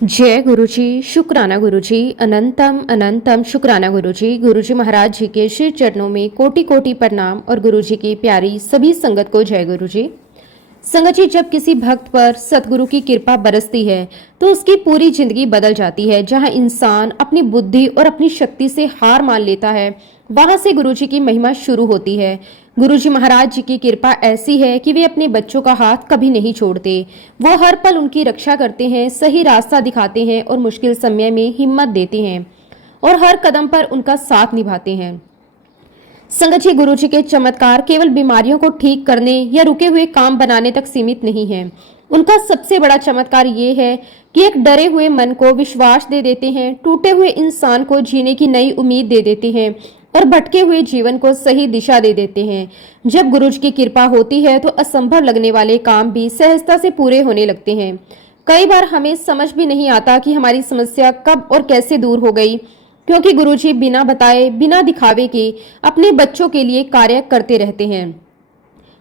जय गुरुजी, शुक्राना गुरुजी, अनंतम अनंतम शुक्राना गुरुजी। गुरुजी महाराज जी के श्री चरणों में कोटि कोटि प्रणाम और गुरुजी की प्यारी सभी संगत को जय गुरुजी। संगत जी, जब किसी भक्त पर सतगुरु की कृपा बरसती है तो उसकी पूरी जिंदगी बदल जाती है। जहां इंसान अपनी बुद्धि और अपनी शक्ति से हार मान लेता है, वहां से गुरुजी की महिमा शुरू होती है। गुरुजी महाराज जी की कृपा ऐसी है कि वे अपने बच्चों का हाथ कभी नहीं छोड़ते। वो हर पल उनकी रक्षा करते हैं, सही रास्ता दिखाते हैं और मुश्किल समय में हिम्मत देते हैं और हर कदम पर उनका साथ निभाते हैं। संगत जी, गुरु जी के चमत्कार केवल बीमारियों को ठीक करने या रुके हुए काम बनाने तक सीमित नहीं है। उनका सबसे बड़ा चमत्कार ये है कि एक डरे हुए मन को विश्वास दे देते हैं, टूटे हुए इंसान को जीने की नई उम्मीद दे देते हैं और भटके हुए जीवन को सही दिशा दे देते हैं। जब गुरु जी की कृपा होती है तो असंभव लगने वाले काम भी सहजता से पूरे होने लगते हैं। कई बार हमें समझ भी नहीं आता कि हमारी समस्या कब और कैसे दूर हो गई, क्योंकि गुरुजी बिना बताए, बिना दिखावे के अपने बच्चों के लिए कार्य करते रहते हैं।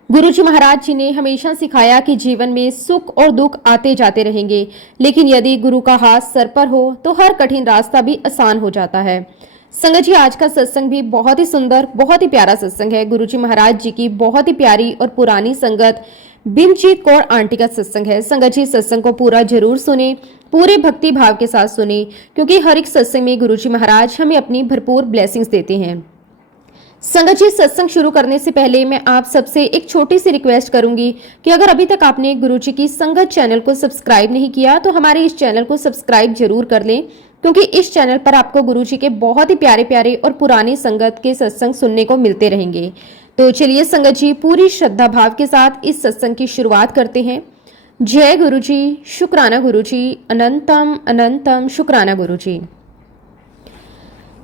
गुरुजी महाराज जी ने हमेशा सिखाया कि जीवन में सुख और दुख आते जाते रहेंगे, लेकिन यदि गुरु का हाथ सर पर हो तो हर कठिन रास्ता भी आसान हो जाता है। संगत जी, आज का सत्संग भी बहुत ही सुंदर, बहुत ही प्यारा सत्संग है। गुरुजी महाराज जी की बहुत ही प्यारी और पुरानी संगत बिमजीत कौर आंटी का सत्संग है। संगत जी, सत्संग को पूरा जरूर सुने, पूरे भक्ति भाव के साथ सुने, क्योंकि हर एक सत्संग में गुरुजी महाराज हमें अपनी भरपूर ब्लेसिंग्स देते हैं। संगत जी, सत्संग शुरू करने से पहले मैं आप सबसे एक छोटी सी रिक्वेस्ट करूंगी कि अगर अभी तक आपने गुरुजी की संगत चैनल को सब्सक्राइब नहीं किया तो हमारे इस चैनल को सब्सक्राइब जरूर कर लें, क्योंकि इस चैनल पर आपको गुरुजी के बहुत ही प्यारे प्यारे और पुरानी संगत के सत्संग सुनने को मिलते रहेंगे। तो चलिए संगत जी, पूरी श्रद्धा भाव के साथ इस सत्संग की शुरुआत करते हैं। जय गुरुजी, शुक्राना गुरुजी, अनंतम अनंतम शुक्राना गुरुजी।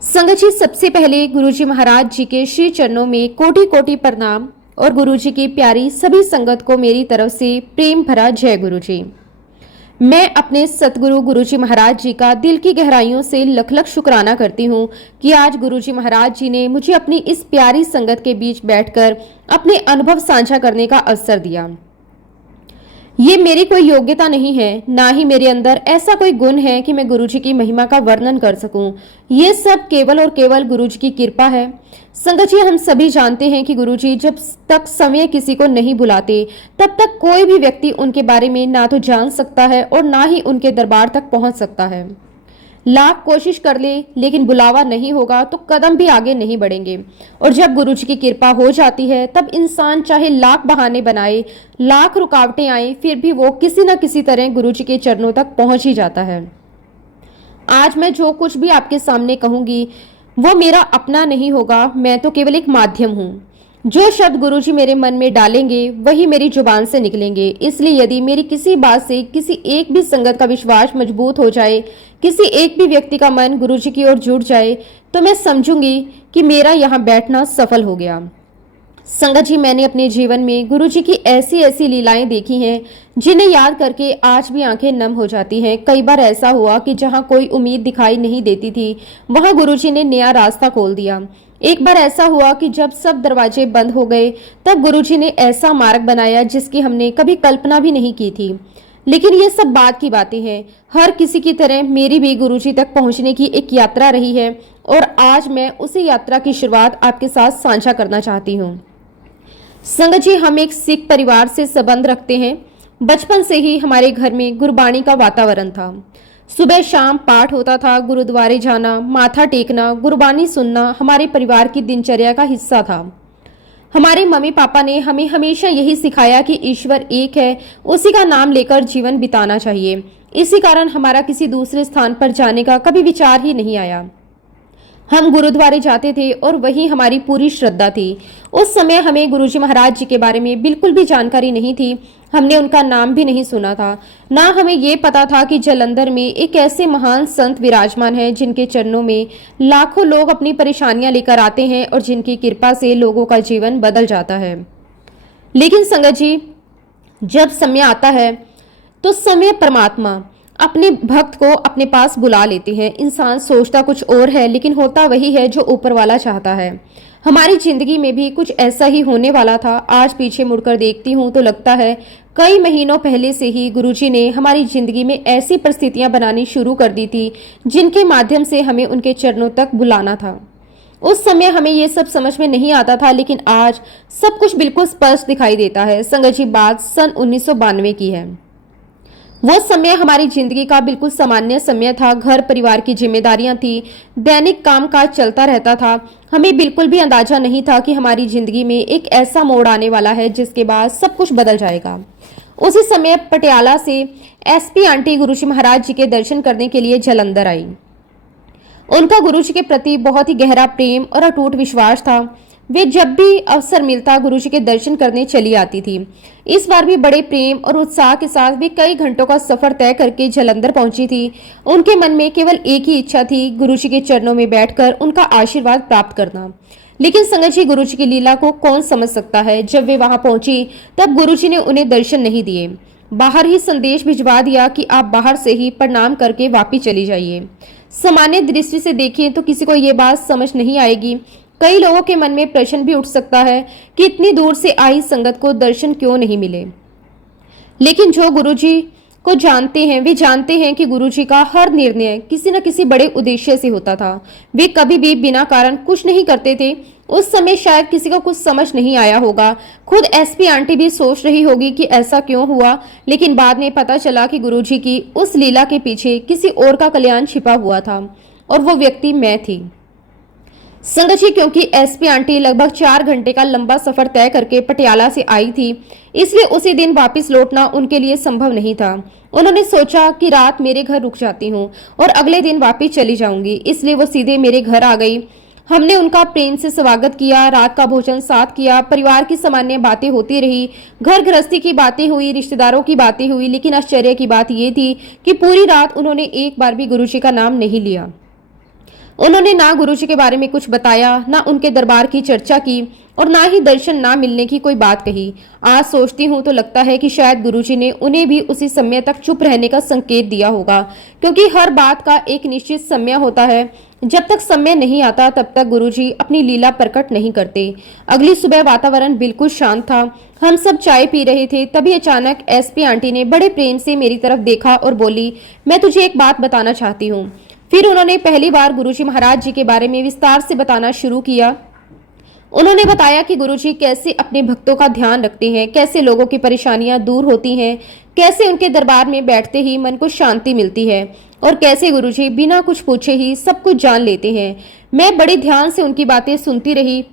संगत जी, सबसे पहले गुरुजी महाराज जी के श्री चरणों में कोटि कोटि प्रणाम और गुरुजी की प्यारी सभी संगत को मेरी तरफ से प्रेम भरा जय गुरुजी। मैं अपने सतगुरु गुरुजी महाराज जी का दिल की गहराइयों से लख लख शुक्राना करती हूँ कि आज गुरुजी महाराज जी ने मुझे अपनी इस प्यारी संगत के बीच बैठकर अपने अनुभव साझा करने का अवसर दिया। ये मेरी कोई योग्यता नहीं है, ना ही मेरे अंदर ऐसा कोई गुण है कि मैं गुरुजी की महिमा का वर्णन कर सकूं। ये सब केवल और केवल गुरुजी की कृपा है। संगत जी, हम सभी जानते हैं कि गुरुजी जब तक समय किसी को नहीं बुलाते तब तक कोई भी व्यक्ति उनके बारे में ना तो जान सकता है और ना ही उनके दरबार तक पहुंच सकता है। लाख कोशिश कर ले, लेकिन बुलावा नहीं होगा तो कदम भी आगे नहीं बढ़ेंगे। और जब गुरुजी की कृपा हो जाती है तब इंसान चाहे लाख बहाने बनाए, लाख रुकावटें आए, फिर भी वो किसी न किसी तरह गुरुजी के चरणों तक पहुंच ही जाता है। आज मैं जो कुछ भी आपके सामने कहूंगी वो मेरा अपना नहीं होगा, मैं तो केवल एक माध्यम हूँ। जो शब्द गुरुजी मेरे मन में डालेंगे वही मेरी जुबान से निकलेंगे। इसलिए यदि मेरी किसी बात से किसी एक भी संगत का विश्वास मजबूत हो जाए, किसी एक भी व्यक्ति का मन गुरुजी की ओर जुड़ जाए, तो मैं समझूंगी कि मेरा यहाँ बैठना सफल हो गया। संगत जी, मैंने अपने जीवन में गुरुजी की ऐसी ऐसी लीलाएं देखी हैं जिन्हें याद करके आज भी आंखें नम हो जाती हैं। कई बार ऐसा हुआ कि जहां कोई उम्मीद दिखाई नहीं देती थी, वहां गुरुजी ने नया रास्ता खोल दिया। एक बार ऐसा हुआ कि जब सब दरवाजे बंद हो गए तब गुरुजी ने ऐसा मार्ग बनाया जिसकी हमने कभी कल्पना भी नहीं की थी। लेकिन ये सब बात की बातें हैं। हर किसी की तरह मेरी भी गुरुजी तक पहुंचने की एक यात्रा रही है और आज मैं उसी यात्रा की शुरुआत आपके साथ साझा करना चाहती हूँ। संगत जी, हम एक सिख परिवार से संबंध रखते हैं। बचपन से ही हमारे घर में गुरबाणी का वातावरण था। सुबह शाम पाठ होता था, गुरुद्वारे जाना, माथा टेकना, गुरबानी सुनना हमारे परिवार की दिनचर्या का हिस्सा था। हमारे मम्मी पापा ने हमें हमेशा यही सिखाया कि ईश्वर एक है, उसी का नाम लेकर जीवन बिताना चाहिए। इसी कारण हमारा किसी दूसरे स्थान पर जाने का कभी विचार ही नहीं आया। हम गुरुद्वारे जाते थे और वही हमारी पूरी श्रद्धा थी। उस समय हमें गुरुजी महाराज जी के बारे में बिल्कुल भी जानकारी नहीं थी। हमने उनका नाम भी नहीं सुना था। ना हमें ये पता था कि जालंधर में एक ऐसे महान संत विराजमान हैं जिनके चरणों में लाखों लोग अपनी परेशानियां लेकर आते हैं और जिनकी कृपा से लोगों का जीवन बदल जाता है। लेकिन संगत जी, जब समय आता है तो समय परमात्मा अपने भक्त को अपने पास बुला लेते हैं। इंसान सोचता कुछ और है, लेकिन होता वही है जो ऊपर वाला चाहता है। हमारी जिंदगी में भी कुछ ऐसा ही होने वाला था। आज पीछे मुड़कर देखती हूँ तो लगता है कई महीनों पहले से ही गुरुजी ने हमारी जिंदगी में ऐसी परिस्थितियां बनानी शुरू कर दी थी जिनके माध्यम से हमें उनके चरणों तक बुलाना था। उस समय हमें ये सब समझ में नहीं आता था, लेकिन आज सब कुछ बिल्कुल स्पष्ट दिखाई देता है। संगत जी, बात सन 1992 की है। वो समय हमारी जिंदगी का बिल्कुल सामान्य समय था। घर परिवार की जिम्मेदारियां थी, दैनिक कामकाज चलता रहता था। हमें बिल्कुल भी अंदाजा नहीं था कि हमारी जिंदगी में एक ऐसा मोड़ आने वाला है जिसके बाद सब कुछ बदल जाएगा। उसी समय पटियाला से एसपी आंटी गुरुजी महाराज जी के दर्शन करने के लिए जलंधर आई। उनका गुरुजी के प्रति बहुत ही गहरा प्रेम और अटूट विश्वास था। वे जब भी अवसर मिलता गुरुजी के दर्शन करने चली आती थी। इस बार भी बड़े प्रेम और उत्साह के साथ वे कई घंटों का सफर तय करके जलंधर पहुंची थी। उनके मन में केवल एक ही इच्छा थी, गुरुजी के चरणों में बैठकर उनका आशीर्वाद प्राप्त करना। लेकिन संगत जी, गुरुजी की लीला को कौन समझ सकता है। जब वे वहां पहुंची तब गुरुजी ने उन्हें दर्शन नहीं दिए। बाहर ही संदेश भिजवा दिया कि आप बाहर से ही प्रणाम करके वापिस चली जाइए। सामान्य दृष्टि से देखें तो किसी को ये बात समझ नहीं आएगी। कई लोगों के मन में प्रश्न भी उठ सकता है कि इतनी दूर से आई संगत को दर्शन क्यों नहीं मिले। लेकिन जो गुरुजी को जानते हैं वे जानते हैं कि गुरुजी का हर निर्णय किसी न किसी बड़े उद्देश्य से होता था। वे कभी भी बिना कारण कुछ नहीं करते थे। उस समय शायद किसी को कुछ समझ नहीं आया होगा। खुद एसपी आंटी भी सोच रही होगी कि ऐसा क्यों हुआ, लेकिन बाद में पता चला कि गुरुजी की उस लीला के पीछे किसी और का कल्याण छिपा हुआ था, और वो व्यक्ति मैं थी। संगत जी, क्योंकि एसपी आंटी लगभग 4 घंटे का लंबा सफर तय करके पटियाला से आई थी, इसलिए उसी दिन वापस लौटना उनके लिए संभव नहीं था। उन्होंने सोचा कि रात मेरे घर रुक जाती हूँ और अगले दिन वापस चली जाऊंगी, इसलिए वो सीधे मेरे घर आ गई। हमने उनका प्रेम से स्वागत किया, रात का भोजन साथ किया, परिवार की सामान्य बातें होती रही, घर गृहस्थी की बातें हुई, रिश्तेदारों की बातें हुई। लेकिन आश्चर्य की बात यह थी कि पूरी रात उन्होंने एक बार भी गुरुजी का नाम नहीं लिया। उन्होंने ना गुरुजी के बारे में कुछ बताया, ना उनके दरबार की चर्चा की, और ना ही दर्शन ना मिलने की कोई बात कही। आज सोचती हूँ तो लगता है कि शायद गुरुजी ने उन्हें भी उसी समय तक चुप रहने का संकेत दिया होगा, क्योंकि हर बात का एक निश्चित समय होता है। जब तक समय नहीं आता तब तक गुरुजी अपनी लीला प्रकट नहीं करते। अगली सुबह वातावरण बिल्कुल शांत था। हम सब चाय पी रहे थे, तभी अचानक एसपी आंटी ने बड़े प्रेम से मेरी तरफ देखा और बोली, मैं तुझे एक बात बताना चाहती हूँ। फिर उन्होंने पहली बार गुरुजी महाराज जी के बारे में विस्तार से बताना शुरू किया। उन्होंने बताया कि गुरुजी कैसे अपने भक्तों का ध्यान रखते हैं, कैसे लोगों की परेशानियां दूर होती हैं, कैसे उनके दरबार में बैठते ही मन को शांति मिलती है, और कैसे गुरुजी बिना कुछ पूछे ही सब कुछ जान लेते हैं। मैं बड़े ध्यान से उनकी बातें सुनती रही।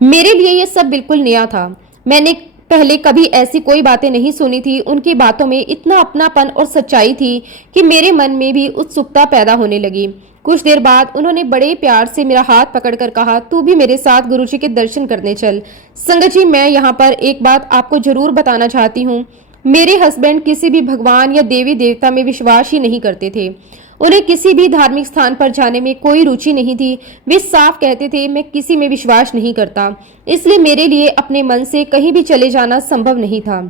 मेरे लिए ये सब बिल्कुल नया था। मैंने पहले कभी ऐसी कोई बातें नहीं सुनी थी। उनकी बातों में इतना अपनापन और सच्चाई थी कि मेरे मन में भी उत्सुकता पैदा होने लगी। कुछ देर बाद उन्होंने बड़े प्यार से मेरा हाथ पकड़कर कहा, तू भी मेरे साथ गुरुजी के दर्शन करने चल। संगत जी, मैं यहाँ पर एक बात आपको जरूर बताना चाहती हूँ। मेरे हस्बैंड किसी भी भगवान या देवी देवता में विश्वास ही नहीं करते थे। उन्हें किसी भी धार्मिक स्थान पर जाने में कोई रुचि नहीं थी। वे साफ कहते थे, मैं किसी में विश्वास नहीं करता, इसलिए मेरे लिए अपने मन से कहीं भी चले जाना संभव नहीं था।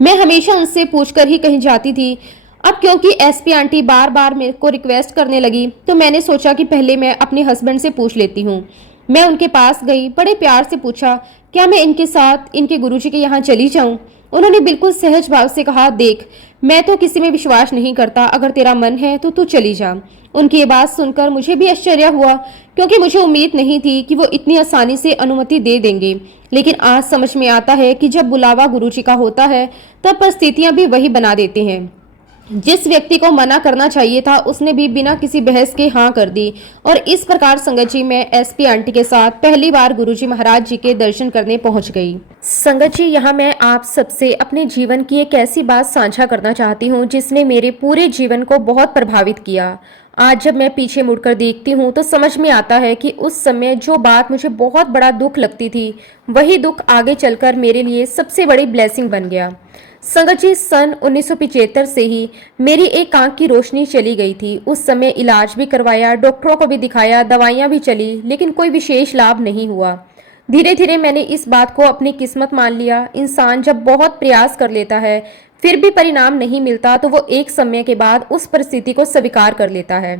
मैं हमेशा उनसे पूछकर ही कहीं जाती थी। अब क्योंकि एसपी आंटी बार बार मेरे को रिक्वेस्ट करने लगी, तो मैंने सोचा कि पहले मैं अपने हस्बैंड से पूछ लेती हूँ। मैं उनके पास गई, बड़े प्यार से पूछा, क्या मैं इनके साथ इनके गुरुजी के यहाँ चली जाऊँ। उन्होंने बिल्कुल सहज भाव से कहा, देख, मैं तो किसी में विश्वास नहीं करता, अगर तेरा मन है तो तू चली जा। उनकी ये बात सुनकर मुझे भी आश्चर्य हुआ, क्योंकि मुझे उम्मीद नहीं थी कि वो इतनी आसानी से अनुमति दे देंगे। लेकिन आज समझ में आता है कि जब बुलावा गुरुजी का होता है तब परिस्थितियां भी वही बना देते हैं। जिस व्यक्ति को मना करना चाहिए था उसने भी बिना किसी बहस के हाँ कर दी, और इस प्रकार संगत जी मैं एसपी आंटी के साथ पहली बार गुरुजी महाराज जी के दर्शन करने पहुंच गई। संगत जी, यहाँ मैं आप सबसे अपने जीवन की एक ऐसी बात साझा करना चाहती हूँ जिसने मेरे पूरे जीवन को बहुत प्रभावित किया। आज जब मैं पीछे मुड़कर देखती हूँ तो समझ में आता है कि उस समय जो बात मुझे बहुत बड़ा दुख लगती थी, वही दुख आगे चलकर मेरे लिए सबसे बड़ी ब्लेसिंग बन गया। संगत जी, सन 1975 से ही मेरी एक आंख की रोशनी चली गई थी। उस समय इलाज भी करवाया, डॉक्टरों को भी दिखाया, दवाइयां भी चली, लेकिन कोई विशेष लाभ नहीं हुआ। धीरे धीरे मैंने इस बात को अपनी किस्मत मान लिया। इंसान जब बहुत प्रयास कर लेता है फिर भी परिणाम नहीं मिलता तो वो एक समय के बाद उस परिस्थिति को स्वीकार कर लेता है।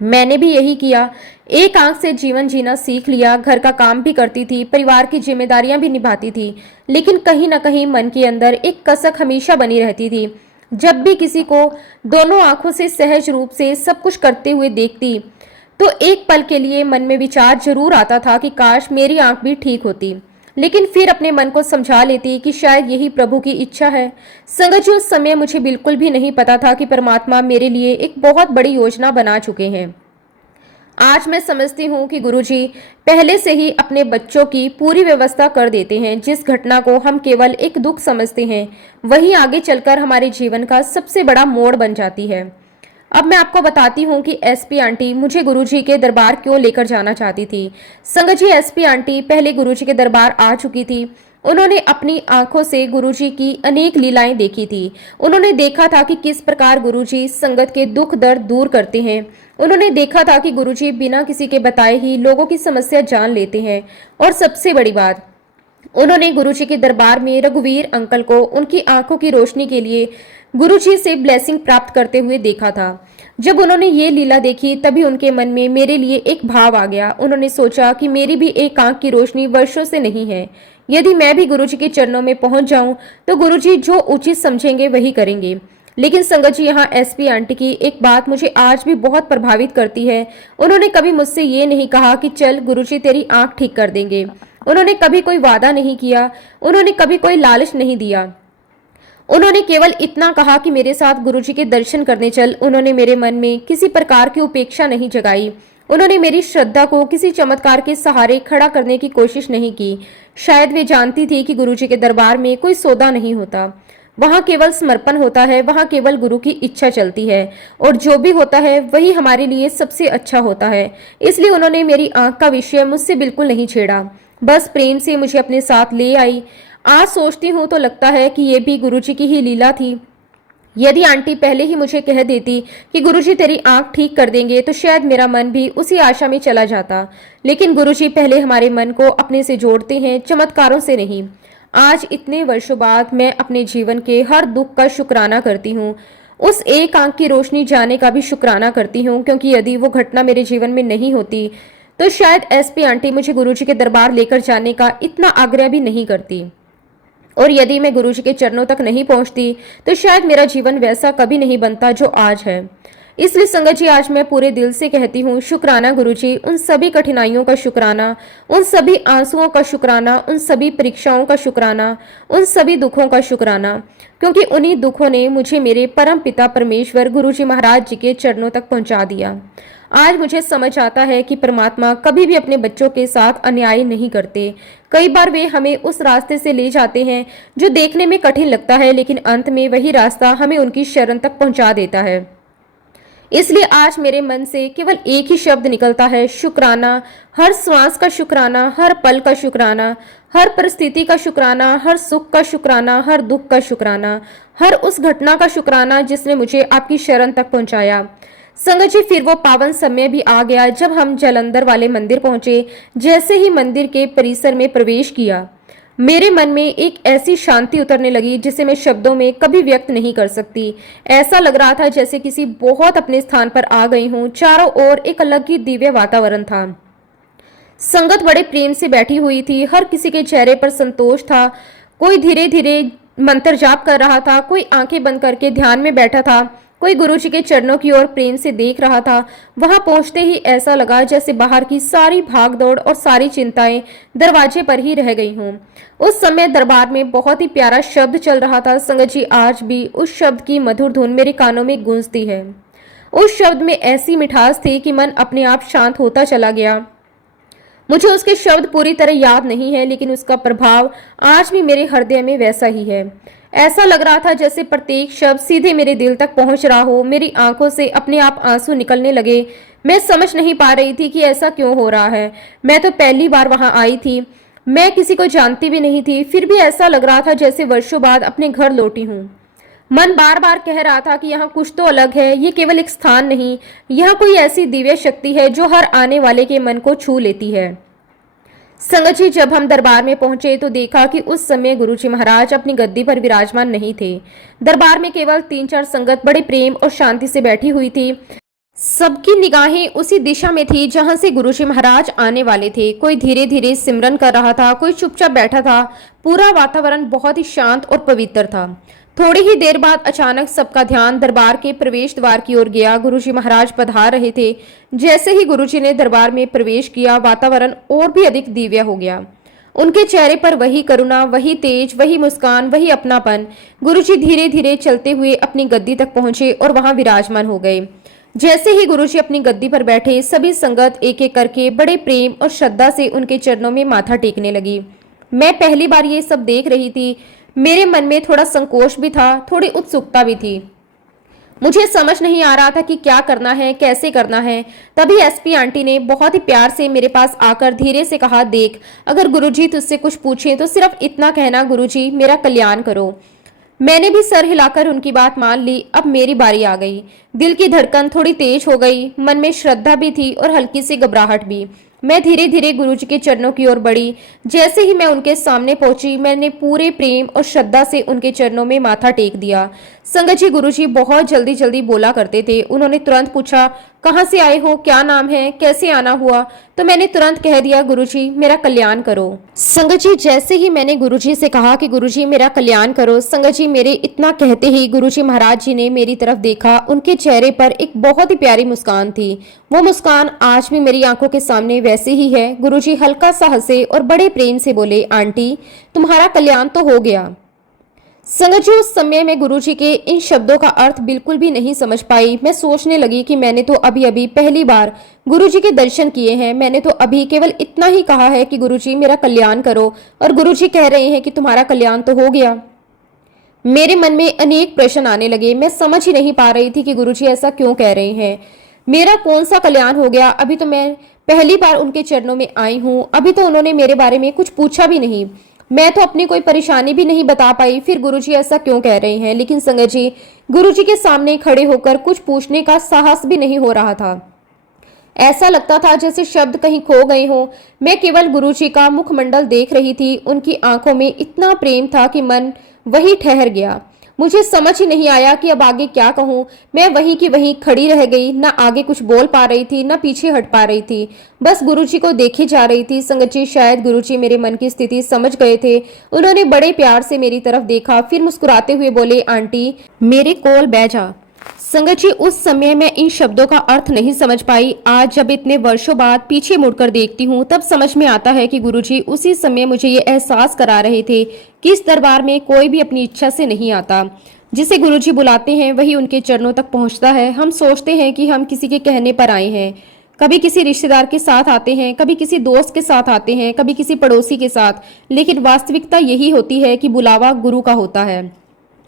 मैंने भी यही किया। एक आंख से जीवन जीना सीख लिया, घर का काम भी करती थी, परिवार की जिम्मेदारियां भी निभाती थी, लेकिन कहीं ना कहीं मन के अंदर एक कसक हमेशा बनी रहती थी। जब भी किसी को दोनों आंखों से सहज रूप से सब कुछ करते हुए देखती तो एक पल के लिए मन में विचार जरूर आता था कि काश मेरी आंख भी ठीक होती, लेकिन फिर अपने मन को समझा लेती कि शायद यही प्रभु की इच्छा है। संगत जी, उस समय मुझे बिल्कुल भी नहीं पता था कि परमात्मा मेरे लिए एक बहुत बड़ी योजना बना चुके हैं। आज मैं समझती हूँ कि गुरुजी पहले से ही अपने बच्चों की पूरी व्यवस्था कर देते हैं। जिस घटना को हम केवल एक दुख समझते हैं, वही आगे चलकर हमारे जीवन का सबसे बड़ा मोड़ बन जाती है। अब मैं आपको बताती हूँ कि एसपी आंटी मुझे गुरुजी के दरबार क्यों लेकर जाना चाहती थी। संगत जी, एसपी आंटी पहले गुरुजी के दरबार आ चुकी थी। उन्होंने अपनी आंखों से गुरुजी की अनेक लीलाएं देखी थी। उन्होंने देखा था कि किस प्रकार गुरुजी संगत के दुख दर्द दूर करते हैं। उन्होंने देखा था कि गुरुजी बिना किसी के बताए ही लोगों की समस्या जान लेते हैं। और सबसे बड़ी बात, उन्होंने गुरुजी के दरबार में रघुवीर अंकल को उनकी आंखों की रोशनी के लिए गुरुजी से ब्लेसिंग प्राप्त करते हुए देखा था। जब उन्होंने ये लीला देखी तभी उनके मन में मेरे लिए एक भाव आ गया। उन्होंने सोचा कि मेरी भी एक आंख की रोशनी वर्षों से नहीं है। यदि मैं भी गुरुजी के चरणों में पहुंच जाऊं तो गुरुजी जो उचित समझेंगे वही करेंगे। लेकिन संगत जी, यहाँ एसपी आंटी की एक बात मुझे आज भी बहुत प्रभावित करती है। उन्होंने कभी मुझसे ये नहीं कहा कि चल गुरुजी तेरी आंख ठीक कर देंगे। उन्होंने कभी कोई वादा नहीं किया। उन्होंने कभी कोई लालच नहीं दिया। उन्होंने केवल इतना कहा कि मेरे साथ गुरुजी के दर्शन करने चल। उन्होंने मेरे मन में किसी प्रकार की उपेक्षा नहीं जगाई। उन्होंने मेरी श्रद्धा को किसी चमत्कार के सहारे खड़ा करने की कोशिश नहीं की। शायद वे जानती थी कि गुरुजी के दरबार में कोई सौदा नहीं होता, वहां केवल समर्पण होता है, वहां केवल गुरु की इच्छा चलती है और जो भी होता है वही हमारे लिए सबसे अच्छा होता है। इसलिए उन्होंने मेरी आंख का विषय मुझसे बिल्कुल नहीं छेड़ा, बस प्रेम से मुझे अपने साथ ले आई। आज सोचती हूँ तो लगता है कि ये भी गुरुजी की ही लीला थी। यदि आंटी पहले ही मुझे कह देती कि गुरुजी तेरी आंख ठीक कर देंगे तो शायद मेरा मन भी उसी आशा में चला जाता। लेकिन गुरुजी पहले हमारे मन को अपने से जोड़ते हैं, चमत्कारों से नहीं। आज इतने वर्षों बाद मैं अपने जीवन के हर दुख का शुक्राना करती हूँ। उस एक आंख की रोशनी जाने का भी शुक्राना करती हूँ, क्योंकि यदि वो घटना मेरे जीवन में नहीं होती तो शायद एसपी आंटी मुझे गुरुजी के दरबार लेकर जाने का इतना आग्रह भी नहीं करती। और यदि मैं गुरुजी के चरणों तक नहीं पहुंचती तो शायद मेरा जीवन वैसा कभी नहीं बनता जो आज है। इसलिए संगत जी, आज मैं पूरे दिल से कहती हूँ शुक्राना गुरुजी, उन सभी कठिनाइयों का शुक्राना, उन सभी आंसुओं का शुक्राना, उन सभी परीक्षाओं का शुक्राना, उन सभी दुखों का शुक्राना, क्योंकि उन्हीं दुखों ने मुझे मेरे परम पिता परमेश्वर गुरुजी महाराज जी के चरणों तक पहुंचा दिया। आज मुझे समझ आता है कि परमात्मा कभी भी अपने बच्चों के साथ अन्याय नहीं करते। कई बार वे हमें उस रास्ते से ले जाते हैं जो देखने में कठिन लगता है, लेकिन अंत में वही रास्ता हमें उनकी शरण तक पहुंचा देता है। इसलिए आज मेरे मन से केवल एक ही शब्द निकलता है, शुक्राना। हर श्वास का शुक्राना, हर पल का शुक्राना, हर परिस्थिति का शुक्राना, हर सुख का शुक्राना, हर दुख का शुक्राना, हर उस घटना का शुक्राना जिसने मुझे आपकी शरण तक पहुंचाया। संगत जी, फिर वो पावन समय भी आ गया जब हम जालंधर वाले मंदिर पहुंचे। जैसे ही मंदिर के परिसर में प्रवेश किया, मेरे मन में एक ऐसी शांति उतरने लगी जिसे मैं शब्दों में कभी व्यक्त नहीं कर सकती। ऐसा लग रहा था जैसे किसी बहुत अपने स्थान पर आ गई हूँ। चारों ओर एक अलग ही दिव्य वातावरण था। संगत बड़े प्रेम से बैठी हुई थी, हर किसी के चेहरे पर संतोष था। कोई धीरे धीरे मंत्र जाप कर रहा था, कोई आंखें बंद करके ध्यान में बैठा था, कोई गुरुजी के चरणों की ओर प्रेम से देख रहा था। वहां पहुंचते ही ऐसा लगा जैसे बाहर की सारी भागदौड़ और सारी चिंताएं दरवाजे पर ही रह गई हों। उस समय दरबार में बहुत ही प्यारा शब्द चल रहा था। संगत जी, आज भी उस शब्द की मधुर धुन मेरे कानों में गूंजती है। उस शब्द में ऐसी मिठास थी कि मन अपने आप शांत होता चला गया। मुझे उसके शब्द पूरी तरह याद नहीं है, लेकिन उसका प्रभाव आज भी मेरे हृदय में वैसा ही है। ऐसा लग रहा था जैसे प्रत्येक शब्द सीधे मेरे दिल तक पहुंच रहा हो। मेरी आंखों से अपने आप आंसू निकलने लगे। मैं समझ नहीं पा रही थी कि ऐसा क्यों हो रहा है। मैं तो पहली बार वहां आई थी, मैं किसी को जानती भी नहीं थी, फिर भी ऐसा लग रहा था जैसे वर्षों बाद अपने घर लौटी हूँ। मन बार बार कह रहा था कि यहाँ कुछ तो अलग है, ये केवल एक स्थान नहीं, यहाँ कोई ऐसी दिव्य शक्ति है जो हर आने वाले के मन को छू लेती है। संगत जी, जब हम दरबार में पहुंचे तो देखा कि उस समय गुरुजी महाराज अपनी गद्दी पर विराजमान नहीं थे। दरबार में केवल 3-4 संगत बड़े प्रेम और शांति से बैठी हुई थी। सबकी निगाहें उसी दिशा में थी जहां से गुरुजी महाराज आने वाले थे। कोई धीरे धीरे सिमरन कर रहा था, कोई चुपचाप बैठा था। पूरा वातावरण बहुत ही शांत और पवित्र था। थोड़ी ही देर बाद अचानक सबका ध्यान दरबार के प्रवेश द्वार की ओर गया। गुरुजी महाराज पधार रहे थे। जैसे ही गुरुजी ने दरबार में प्रवेश किया, वातावरण और भी अधिक दिव्य हो गया। उनके चेहरे पर वही करुणा, वही तेज, वही मुस्कान, वही अपनापन। गुरुजी धीरे धीरे चलते हुए अपनी गद्दी तक पहुंचे और वहां विराजमान हो गए। जैसे ही गुरुजी अपनी गद्दी पर बैठे, सभी संगत एक एक करके बड़े प्रेम और श्रद्धा से उनके चरणों में माथा टेकने लगी। मैं पहली बार ये सब देख रही थी। मेरे मन में थोड़ा संकोच भी था, थोड़ी उत्सुकता भी थी। मुझे समझ नहीं आ रहा था कि क्या करना है, कैसे करना है। तभी एसपी आंटी ने बहुत ही प्यार से मेरे पास आकर धीरे से कहा, देख, अगर गुरुजी तुझसे कुछ पूछे तो सिर्फ इतना कहना, गुरुजी मेरा कल्याण करो। मैंने भी सर हिलाकर उनकी बात मान ली। अब मेरी बारी आ गई। दिल की धड़कन थोड़ी तेज हो गई। मन में श्रद्धा भी थी और हल्की सी घबराहट भी। मैं धीरे धीरे गुरुजी के चरणों की ओर बढ़ी। जैसे ही मैं उनके सामने पहुंची, मैंने पूरे प्रेम और श्रद्धा से उनके चरणों में माथा टेक दिया। संगत जी, गुरुजी बहुत जल्दी जल्दी बोला करते थे। उन्होंने तुरंत पूछा, कहाँ से आए हो, क्या नाम है, कैसे आना हुआ? तो मैंने तुरंत कह दिया, गुरुजी मेरा कल्याण करो। संगत जी, जैसे ही मैंने गुरुजी से कहा कि गुरुजी मेरा कल्याण करो, संगत जी मेरे इतना कहते ही गुरुजी महाराज जी ने मेरी तरफ देखा। उनके चेहरे पर एक बहुत ही प्यारी मुस्कान थी। वो मुस्कान आज भी मेरी आंखों के सामने वैसे ही है। गुरुजी हल्का सा हंसे और बड़े प्रेम से बोले, आंटी तुम्हारा कल्याण तो हो गया। संगत जी, उस समय में गुरुजी के इन शब्दों का अर्थ बिल्कुल भी नहीं समझ पाई। मैं सोचने लगी कि मैंने तो अभी अभी पहली बार गुरुजी के दर्शन किए हैं। मैंने तो अभी केवल इतना ही कहा है कि गुरुजी मेरा कल्याण करो, और गुरुजी कह रहे हैं कि तुम्हारा कल्याण तो हो गया। मेरे मन में अनेक प्रश्न आने लगे। मैं समझ ही नहीं पा रही थी कि गुरुजी ऐसा क्यों कह रहे हैं। मेरा कौन सा कल्याण हो गया? अभी तो मैं पहली बार उनके चरणों में आई हूँ। अभी तो उन्होंने मेरे बारे में कुछ पूछा भी नहीं। मैं तो अपनी कोई परेशानी भी नहीं बता पाई, फिर गुरुजी ऐसा क्यों कह रहे हैं? लेकिन संगत जी, गुरुजी के सामने खड़े होकर कुछ पूछने का साहस भी नहीं हो रहा था। ऐसा लगता था जैसे शब्द कहीं खो गए हों। मैं केवल गुरुजी का मुखमंडल देख रही थी। उनकी आंखों में इतना प्रेम था कि मन वहीं ठहर गया। मुझे समझ ही नहीं आया कि अब आगे क्या कहूँ। मैं वहीं की वहीं खड़ी रह गई। ना आगे कुछ बोल पा रही थी, ना पीछे हट पा रही थी। बस गुरुजी को देखी जा रही थी। संगत जी, शायद गुरुजी मेरे मन की स्थिति समझ गए थे। उन्होंने बड़े प्यार से मेरी तरफ देखा, फिर मुस्कुराते हुए बोले, आंटी मेरे कोल बैठ जा। संगत जी, उस समय मैं इन शब्दों का अर्थ नहीं समझ पाई। आज जब इतने वर्षों बाद पीछे मुड़कर देखती हूँ, तब समझ में आता है कि गुरुजी उसी समय मुझे ये एहसास करा रहे थे कि इस दरबार में कोई भी अपनी इच्छा से नहीं आता। जिसे गुरुजी बुलाते हैं वही उनके चरणों तक पहुँचता है। हम सोचते हैं कि हम किसी के कहने पर आए हैं। कभी किसी रिश्तेदार के साथ आते हैं, कभी किसी दोस्त के साथ आते हैं, कभी किसी पड़ोसी के साथ, लेकिन वास्तविकता यही होती है कि बुलावा गुरु का होता है।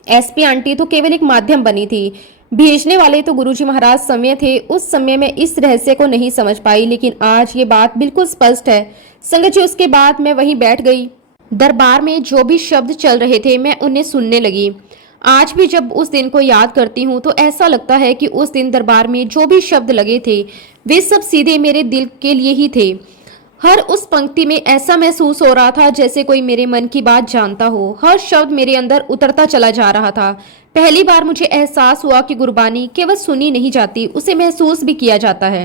एसपी आंटी तो केवल एक माध्यम बनी थी, भेजने वाले तो गुरुजी महाराज समय थे। उस समय में इस रहस्य को नहीं समझ पाई, लेकिन आज ये बात बिल्कुल स्पष्ट है। संगत जी, उसके बाद मैं वहीं बैठ गई। दरबार में जो भी शब्द चल रहे थे मैं उन्हें सुनने लगी। आज भी जब उस दिन को याद करती हूँ तो ऐसा लगता है कि उस दिन दरबार में जो भी शब्द लगे थे वे सब सीधे मेरे दिल के लिए ही थे। हर उस पंक्ति में ऐसा महसूस हो रहा था जैसे कोई मेरे मन की बात जानता हो। हर शब्द मेरे अंदर उतरता चला जा रहा था। पहली बार मुझे एहसास हुआ कि गुरबानी केवल सुनी नहीं जाती, उसे महसूस भी किया जाता है।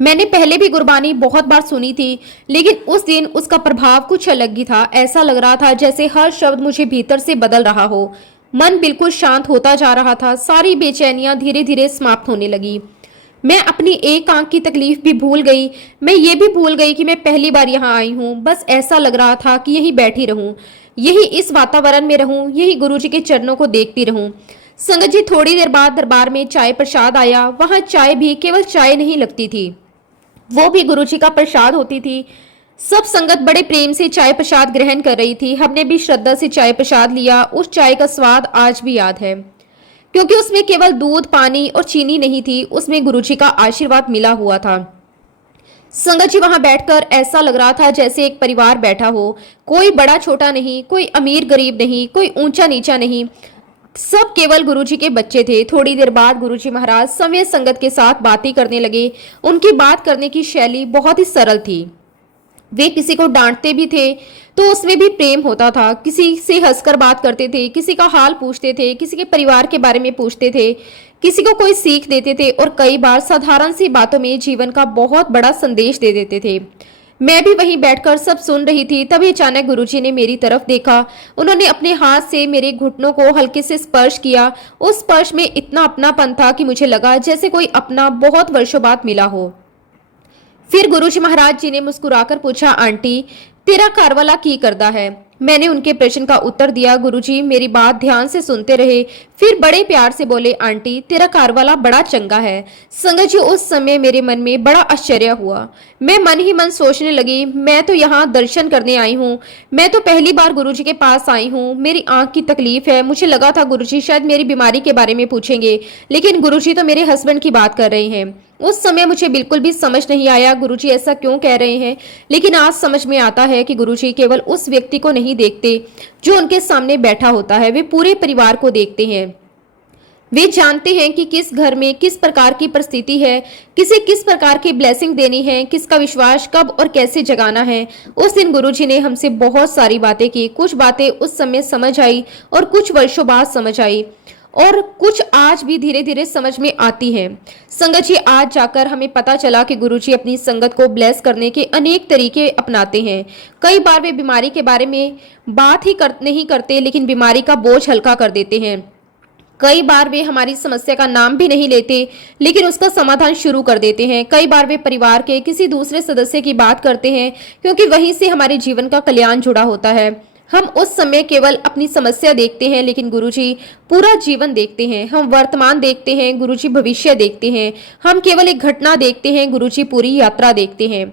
मैंने पहले भी गुरबानी बहुत बार सुनी थी, लेकिन उस दिन उसका प्रभाव कुछ अलग ही था। ऐसा लग रहा था जैसे हर शब्द मुझे भीतर से बदल रहा हो। मन बिल्कुल शांत होता जा रहा था। सारी बेचैनियां धीरे धीरे समाप्त होने लगी। मैं अपनी एक आंख की तकलीफ भी भूल गई। मैं ये भी भूल गई कि मैं पहली बार यहाँ आई हूँ। बस ऐसा लग रहा था कि यहीं बैठी रहूं, यही इस वातावरण में रहूं, यही गुरुजी के चरणों को देखती रहूं। संगत जी, थोड़ी देर बाद दरबार में चाय प्रसाद आया। वहां चाय भी केवल चाय नहीं लगती थी, वो भी गुरुजी का प्रसाद होती थी। सब संगत बड़े प्रेम से चाय प्रसाद ग्रहण कर रही थी। हमने भी श्रद्धा से चाय प्रसाद लिया। उस चाय का स्वाद आज भी याद है, क्योंकि उसमें केवल दूध, पानी और चीनी नहीं थी, उसमें गुरुजी का आशीर्वाद मिला हुआ था। संगत जी, वहां बैठकर ऐसा लग रहा था जैसे एक परिवार बैठा हो। कोई बड़ा छोटा नहीं, कोई अमीर गरीब नहीं, कोई ऊंचा नीचा नहीं, सब केवल गुरुजी के बच्चे थे। थोड़ी देर बाद गुरुजी महाराज समय संगत के साथ बातें करने लगे। उनकी बात करने की शैली बहुत ही सरल थी। वे किसी को डांटते भी थे तो उसमें भी प्रेम होता था। किसी से हंसकर बात करते थे, किसी का हाल पूछते थे, किसी के परिवार के बारे में पूछते थे, किसी को कोई सीख देते थे और कई बार साधारण सी बातों में जीवन का बहुत बड़ा संदेश दे देते थे। मैं भी वहीं बैठकर सब सुन रही थी, तभी अचानक गुरुजी ने मेरी तरफ देखा। उन्होंने अपने हाथ से मेरे घुटनों को हल्के से स्पर्श किया। उस स्पर्श में इतना अपनापन था कि मुझे लगा जैसे कोई अपना बहुत वर्षों बाद मिला हो। फिर गुरुजी महाराज जी ने मुस्कुराकर पूछा, आंटी तेरा कारवाला की करदा है? मैंने उनके प्रश्न का उत्तर दिया। गुरुजी मेरी बात ध्यान से सुनते रहे, फिर बड़े प्यार से बोले, आंटी तेरा कारवाला बड़ा चंगा है। संगत जी उस समय मेरे मन में बड़ा आश्चर्य हुआ। मैं मन ही मन सोचने लगी, मैं तो यहाँ दर्शन करने आई हूँ, मैं तो पहली बार गुरुजी के पास आई हूँ। मेरी आंख की तकलीफ है। मुझे लगा था गुरुजी शायद मेरी बीमारी के बारे में पूछेंगे, लेकिन गुरुजी तो मेरे हस्बैंड की बात कर रहे हैं। उस समय मुझे बिल्कुल भी समझ नहीं आया गुरुजी ऐसा क्यों कह रहे हैं, लेकिन आज समझ में आता है कि गुरुजी केवल उस व्यक्ति को नहीं देखते जो उनके सामने बैठा होता है, वे पूरे परिवार को देखते हैं। वे जानते हैं कि किस घर में किस प्रकार की परिस्थिति है, किसे किस प्रकार की ब्लेसिंग देनी है, किसका विश्वास कब और कैसे जगाना है। उस दिन गुरुजी ने हमसे बहुत सारी बातें की। कुछ बातें उस समय समझ आई और कुछ वर्षों बाद समझ आई और कुछ आज भी धीरे धीरे समझ में आती है। संगत जी आज जाकर हमें पता चला कि गुरुजी अपनी संगत को ब्लेस करने के अनेक तरीके अपनाते हैं। कई बार वे बीमारी के बारे में बात ही नहीं करते, लेकिन बीमारी का बोझ हल्का कर देते हैं। कई बार वे हमारी समस्या का नाम भी नहीं लेते, लेकिन उसका समाधान शुरू कर देते हैं। कई बार वे परिवार के किसी दूसरे सदस्य की बात करते हैं, क्योंकि वहीं से हमारे जीवन का कल्याण जुड़ा होता है। हम उस समय केवल अपनी समस्या देखते हैं, लेकिन गुरुजी पूरा जीवन देखते हैं। हम वर्तमान देखते हैं, गुरुजी भविष्य देखते हैं। हम केवल एक घटना देखते हैं, गुरुजी पूरी यात्रा देखते हैं।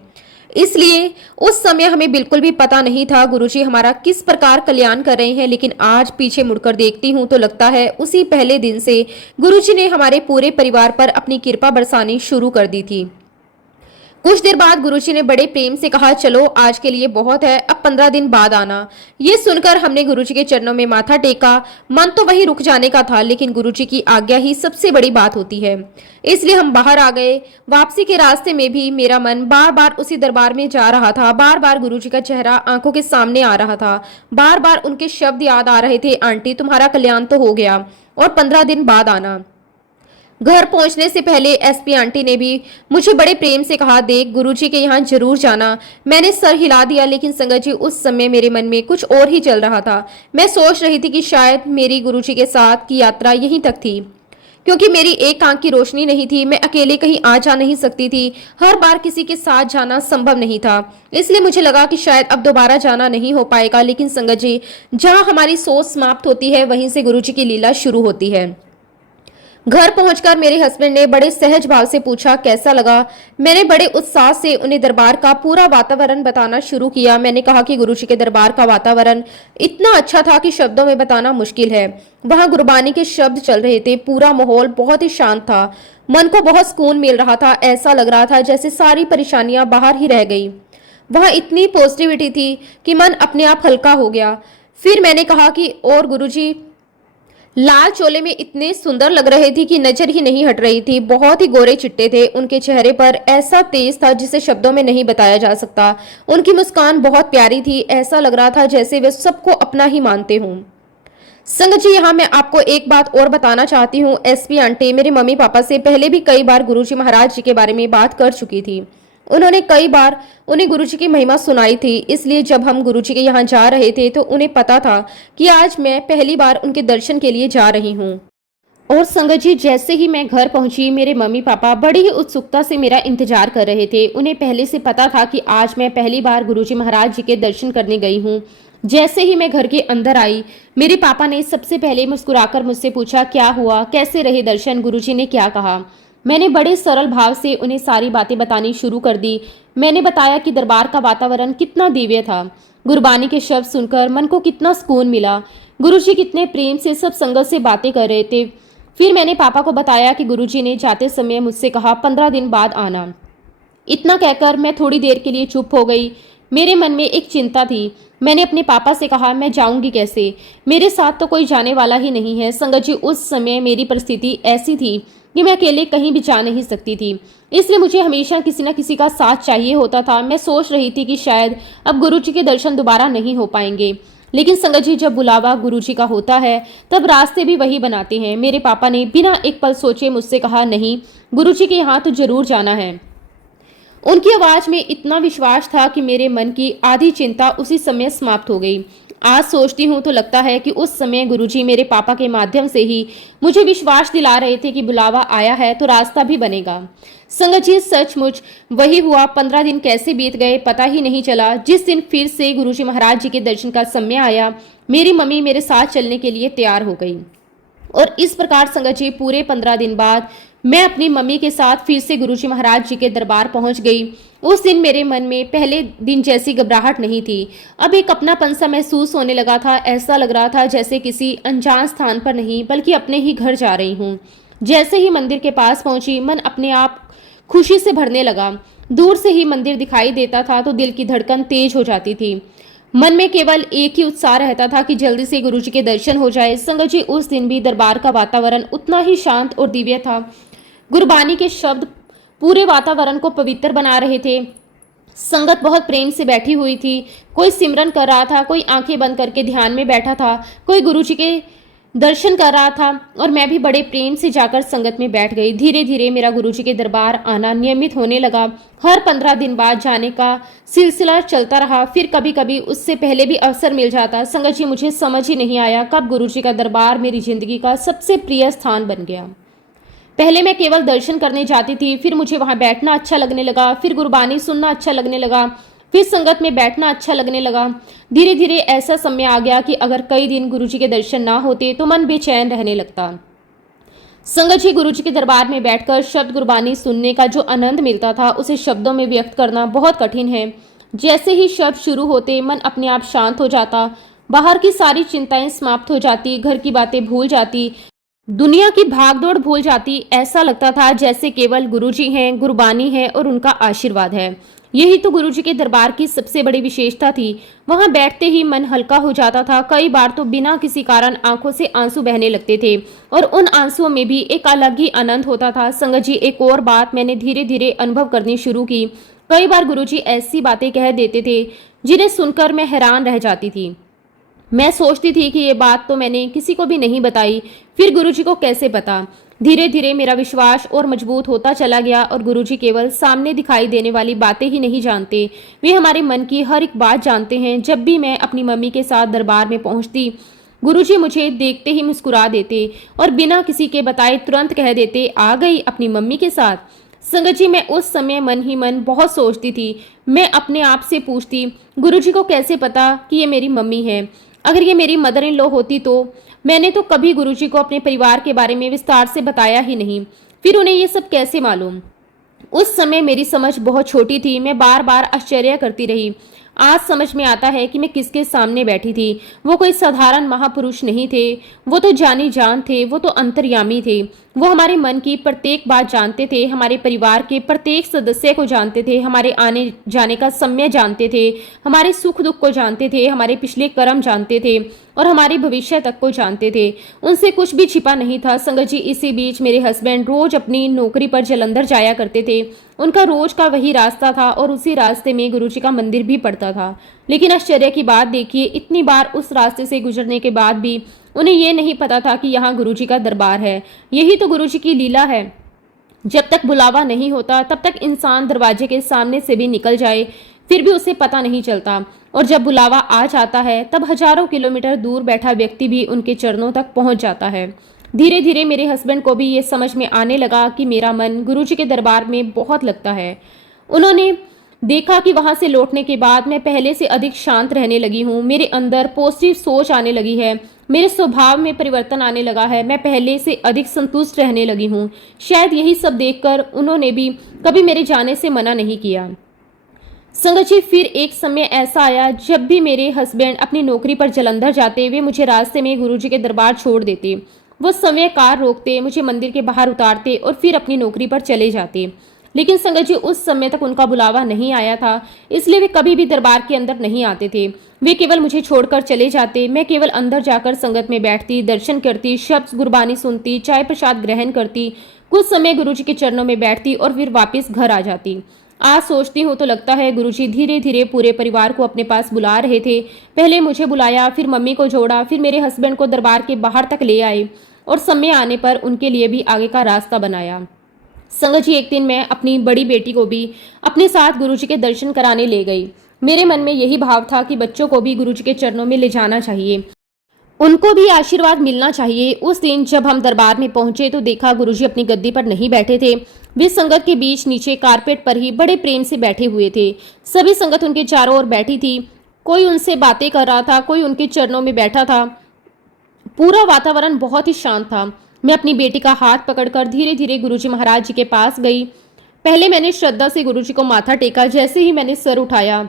इसलिए उस समय हमें बिल्कुल भी पता नहीं था गुरुजी हमारा किस प्रकार कल्याण कर रहे हैं, लेकिन आज पीछे मुड़कर देखती हूँ तो लगता है उसी पहले दिन से गुरुजी ने हमारे पूरे परिवार पर अपनी कृपा बरसानी शुरू कर दी थी। कुछ देर बाद गुरुजी ने बड़े प्रेम से कहा, चलो आज के लिए बहुत है, अब 15 दिन बाद आना। ये सुनकर हमने गुरुजी के चरणों में माथा टेका। मन तो वहीं रुक जाने का था, लेकिन गुरुजी की आज्ञा ही सबसे बड़ी बात होती है, इसलिए हम बाहर आ गए। वापसी के रास्ते में भी मेरा मन बार बार उसी दरबार में जा रहा था। बार बार गुरुजी का चेहरा आंखों के सामने आ रहा था। बार बार उनके शब्द याद आ रहे थे, आंटी तुम्हारा कल्याण तो हो गया और 15 दिन बाद आना। घर पहुंचने से पहले एसपी आंटी ने भी मुझे बड़े प्रेम से कहा, देख गुरुजी के यहाँ जरूर जाना। मैंने सर हिला दिया, लेकिन संगत जी उस समय मेरे मन में कुछ और ही चल रहा था। मैं सोच रही थी कि शायद मेरी गुरुजी के साथ की यात्रा यहीं तक थी, क्योंकि मेरी एक आंख की रोशनी नहीं थी। मैं अकेले कहीं आ जा नहीं सकती थी, हर बार किसी के साथ जाना संभव नहीं था। इसलिए मुझे लगा कि शायद अब दोबारा जाना नहीं हो पाएगा। लेकिन संगत जी जहाँ हमारी सोच समाप्त होती है, वहीं से गुरुजी की लीला शुरू होती है। घर पहुंचकर मेरे हस्बैंड ने बड़े सहज भाव से पूछा, कैसा लगा? मैंने बड़े उत्साह से उन्हें दरबार का पूरा वातावरण बताना शुरू किया। मैंने कहा कि गुरुजी के दरबार का वातावरण इतना अच्छा था कि शब्दों में बताना मुश्किल है। वहां गुरबानी के शब्द चल रहे थे, पूरा माहौल बहुत ही शांत था, मन को बहुत सुकून मिल रहा था। ऐसा लग रहा था जैसे सारी परेशानियां बाहर ही रह गई। वहां इतनी पॉजिटिविटी थी कि मन अपने आप हल्का हो गया। फिर मैंने कहा कि और गुरुजी लाल चोले में इतने सुंदर लग रहे थे कि नजर ही नहीं हट रही थी। बहुत ही गोरे चिट्टे थे, उनके चेहरे पर ऐसा तेज था जिसे शब्दों में नहीं बताया जा सकता। उनकी मुस्कान बहुत प्यारी थी, ऐसा लग रहा था जैसे वे सबको अपना ही मानते हों। संगत जी यहाँ मैं आपको एक बात और बताना चाहती हूँ। एसपी आंटी मेरे मम्मी पापा से पहले भी कई बार गुरुजी महाराज जी के बारे में बात कर चुकी थी। उन्होंने कई बार उन्हें गुरुजी की महिमा सुनाई थी, इसलिए जब हम गुरुजी के यहाँ जा रहे थे तो उन्हें पता था कि आज मैं पहली बार उनके दर्शन के लिए जा रही हूँ। और संगत जी जैसे ही मैं घर पहुंची, मेरे मम्मी पापा बड़ी ही उत्सुकता से मेरा इंतजार कर रहे थे। उन्हें पहले से पता था कि आज मैं पहली बार गुरुजी महाराज जी के दर्शन करने गई हूँ। जैसे ही मैं घर के अंदर आई, मेरे पापा ने सबसे पहले मुस्कुराकर मुझसे पूछा, क्या हुआ, कैसे रहे दर्शन, गुरुजी ने क्या कहा? मैंने बड़े सरल भाव से उन्हें सारी बातें बतानी शुरू कर दी। मैंने बताया कि दरबार का वातावरण कितना दिव्य था, गुरबानी के शब्द सुनकर मन को कितना सुकून मिला, गुरुजी कितने प्रेम से सब संगत से बातें कर रहे थे। फिर मैंने पापा को बताया कि गुरुजी ने जाते समय मुझसे कहा 15 दिन बाद आना। इतना कहकर मैं थोड़ी देर के लिए चुप हो गई। मेरे मन में एक चिंता थी। मैंने अपने पापा से कहा, मैं जाऊंगी कैसे? मेरे साथ तो कोई जाने वाला ही नहीं है। संगत जी उस समय मेरी परिस्थिति ऐसी थी कि मैं अकेले कहीं भी जा नहीं सकती थी, इसलिए मुझे हमेशा किसी न किसी का साथ चाहिए होता था। मैं सोच रही थी कि शायद अब गुरुजी के दर्शन दोबारा नहीं हो पाएंगे। लेकिन संगत जी, जब बुलावा गुरुजी का होता है तब रास्ते भी वही बनाते हैं। मेरे पापा ने बिना एक पल सोचे मुझसे कहा, नहीं, गुरुजी के यहाँ तो जरूर जाना है। उनकी आवाज में इतना विश्वास था कि मेरे मन की आधी चिंता उसी समय समाप्त हो गई। आज सोचती हूँ तो लगता है कि उस समय गुरुजी मेरे पापा के माध्यम से ही मुझे विश्वास दिला रहे थे कि बुलावा आया है तो रास्ता भी बनेगा। संगत जी, सचमुच वही हुआ। 15 दिन कैसे बीत गए पता ही नहीं चला। जिस दिन फिर से गुरुजी महाराज जी के दर्शन का समय आया, मेरी मम्मी मेरे साथ चलने के लिए तैयार हो गई और इस प्रकार संगत जी पूरे 15 दिन बाद मैं अपनी मम्मी के साथ फिर से गुरुजी महाराज जी के दरबार पहुंच गई। उस दिन मेरे मन में पहले दिन जैसी घबराहट नहीं थी। अब एक अपनापन सा महसूस होने लगा था। ऐसा लग रहा था जैसे किसी अनजान स्थान पर नहीं बल्कि अपने ही घर जा रही हूँ। जैसे ही मंदिर के पास पहुंची, मन अपने आप खुशी से भरने लगा। दूर से ही मंदिर दिखाई देता था तो दिल की धड़कन तेज हो जाती थी। मन में केवल एक ही उत्साह रहता था कि जल्दी से गुरुजी के दर्शन हो जाए। संगत जी, उस दिन भी दरबार का वातावरण उतना ही शांत और दिव्य था। गुरबानी के शब्द पूरे वातावरण को पवित्र बना रहे थे। संगत बहुत प्रेम से बैठी हुई थी। कोई सिमरन कर रहा था, कोई आंखें बंद करके ध्यान में बैठा था, कोई गुरुजी के दर्शन कर रहा था और मैं भी बड़े प्रेम से जाकर संगत में बैठ गई। धीरे धीरे मेरा गुरुजी के दरबार आना नियमित होने लगा। हर 15 दिन बाद जाने का सिलसिला चलता रहा। फिर कभी कभी उससे पहले भी अवसर मिल जाता। संगत जी, मुझे समझ ही नहीं आया कब गुरुजी का दरबार मेरी जिंदगी का सबसे प्रिय स्थान बन गया। पहले मैं केवल दर्शन करने जाती थी, फिर मुझे वहां बैठना अच्छा लगने लगा, फिर गुरबानी सुनना अच्छा लगने लगा, फिर संगत में बैठना अच्छा लगने लगा। धीरे धीरे ऐसा समय आ गया कि अगर कई दिन गुरुजी के दर्शन ना होते तो मन बेचैन रहने लगता। संगत जी, गुरुजी के दरबार में बैठकर शब्द गुरबानी सुनने का जो आनंद मिलता था उसे शब्दों में व्यक्त करना बहुत कठिन है। जैसे ही शब्द शुरू होते मन अपने आप शांत हो जाता, बाहर की सारी चिंताएं समाप्त हो जाती, घर की बातें भूल जाती, दुनिया की भागदौड़ भूल जाती। ऐसा लगता था जैसे केवल गुरुजी हैं, गुरबानी है और उनका आशीर्वाद है। यही तो गुरुजी के दरबार की सबसे बड़ी विशेषता थी। वहां बैठते ही मन हल्का हो जाता था। कई बार तो बिना किसी कारण आंखों से आंसू बहने लगते थे और उन आंसुओं में भी एक अलग ही आनंद होता था। संगत जी, एक और बात मैंने धीरे धीरे अनुभव करनी शुरू की। कई बार गुरुजी ऐसी बातें कह देते थे जिन्हें सुनकर मैं हैरान रह जाती थी। मैं सोचती थी कि ये बात तो मैंने किसी को भी नहीं बताई, फिर गुरुजी को कैसे पता। धीरे धीरे मेरा विश्वास और मजबूत होता चला गया और गुरुजी केवल सामने दिखाई देने वाली बातें ही नहीं जानते, वे हमारे मन की हर एक बात जानते हैं। जब भी मैं अपनी मम्मी के साथ दरबार में पहुंचती, गुरुजी मुझे देखते ही मुस्कुरा देते और बिना किसी के बताए तुरंत कह देते, आ गई अपनी मम्मी के साथ। संगत जी, मैं उस समय मन ही मन बहुत सोचती थी। मैं अपने आप से पूछती, गुरुजी को कैसे पता कि ये मेरी मम्मी है? अगर ये मेरी मदर इन लॉ होती तो? मैंने तो कभी गुरुजी को अपने परिवार के बारे में विस्तार से बताया ही नहीं, फिर उन्हें ये सब कैसे मालूम? उस समय मेरी समझ बहुत छोटी थी। मैं बार बार आश्चर्य करती रही। आज समझ में आता है कि मैं किसके सामने बैठी थी। वो कोई साधारण महापुरुष नहीं थे, वो तो जानी जान थे, वो तो अंतर्यामी थे। वो हमारे मन की प्रत्येक बात जानते थे, हमारे परिवार के प्रत्येक सदस्य को जानते थे, हमारे आने जाने का समय जानते थे, हमारे सुख दुख को जानते थे, हमारे पिछले कर्म जानते थे और हमारे भविष्य तक को जानते थे। उनसे कुछ भी छिपा नहीं था। संगत जी, इसी बीच मेरे हस्बैंड रोज अपनी नौकरी पर जालंधर जाया करते थे। उनका रोज का वही रास्ता था और उसी रास्ते में गुरुजी का मंदिर भी पड़ता था। लेकिन आश्चर्य की बात देखिए, इतनी बार उस रास्ते से गुजरने के बाद भी उन्हें ये नहीं पता था कि यहाँ गुरुजी का दरबार है। यही तो गुरुजी की लीला है। जब तक बुलावा नहीं होता तब तक इंसान दरवाजे के सामने से भी निकल जाए फिर भी उसे पता नहीं चलता, और जब बुलावा आ जाता है तब हजारों किलोमीटर दूर बैठा व्यक्ति भी उनके चरणों तक पहुंच जाता है। धीरे धीरे मेरे हस्बैंड को भी ये समझ में आने लगा कि मेरा मन गुरुजी के दरबार में बहुत लगता है। उन्होंने देखा कि वहां से लौटने के बाद मैं पहले से अधिक शांत रहने लगी हूँ। मेरे अंदर पॉजिटिव सोच आने लगी है, मेरे स्वभाव में परिवर्तन आने लगा है, मैं पहले से अधिक संतुष्ट रहने लगी हूँ। शायद यही सब देखकर उन्होंने भी कभी मेरे जाने से मना नहीं किया। संगत जी, फिर एक समय ऐसा आया जब भी मेरे हस्बैंड अपनी नौकरी पर जालंधर जाते, वे मुझे रास्ते में गुरुजी के दरबार छोड़ देते। वो समय कार रोकते, मुझे मंदिर के बाहर उतारते और फिर अपनी नौकरी पर चले जाते। लेकिन संगत जी, उस समय तक उनका बुलावा नहीं आया था, इसलिए वे कभी भी दरबार के अंदर नहीं आते थे। वे केवल मुझे छोड़कर चले जाते। मैं केवल अंदर जाकर संगत में बैठती, दर्शन करती, शब्द गुरबानी सुनती, चाय प्रसाद ग्रहण करती, कुछ समय गुरुजी के चरणों में बैठती और फिर वापस घर आ जाती। आज सोचती हूँ तो लगता है गुरुजी धीरे धीरे पूरे परिवार को अपने पास बुला रहे थे। पहले मुझे बुलाया, फिर मम्मी को जोड़ा, फिर मेरे हस्बैंड को दरबार के बाहर तक ले आए और समय आने पर उनके लिए भी आगे का रास्ता बनाया। संगत जी, एक दिन मैं अपनी बड़ी बेटी को भी अपने साथ गुरुजी के दर्शन कराने ले गई। मेरे मन में यही भाव था कि बच्चों को भी गुरुजी के चरणों में ले जाना चाहिए, उनको भी आशीर्वाद मिलना चाहिए। उस दिन जब हम दरबार में पहुंचे तो देखा गुरुजी अपनी गद्दी पर नहीं बैठे थे, वे संगत के बीच नीचे कारपेट पर ही बड़े प्रेम से बैठे हुए थे। सभी संगत उनके चारों ओर बैठी थी, कोई उनसे बातें कर रहा था, कोई उनके चरणों में बैठा था। पूरा वातावरण बहुत ही शांत था। मैं अपनी बेटी का हाथ पकड़कर धीरे धीरे गुरुजी महाराज जी के पास गई। पहले मैंने श्रद्धा से गुरुजी को माथा टेका। जैसे ही मैंने सर उठाया,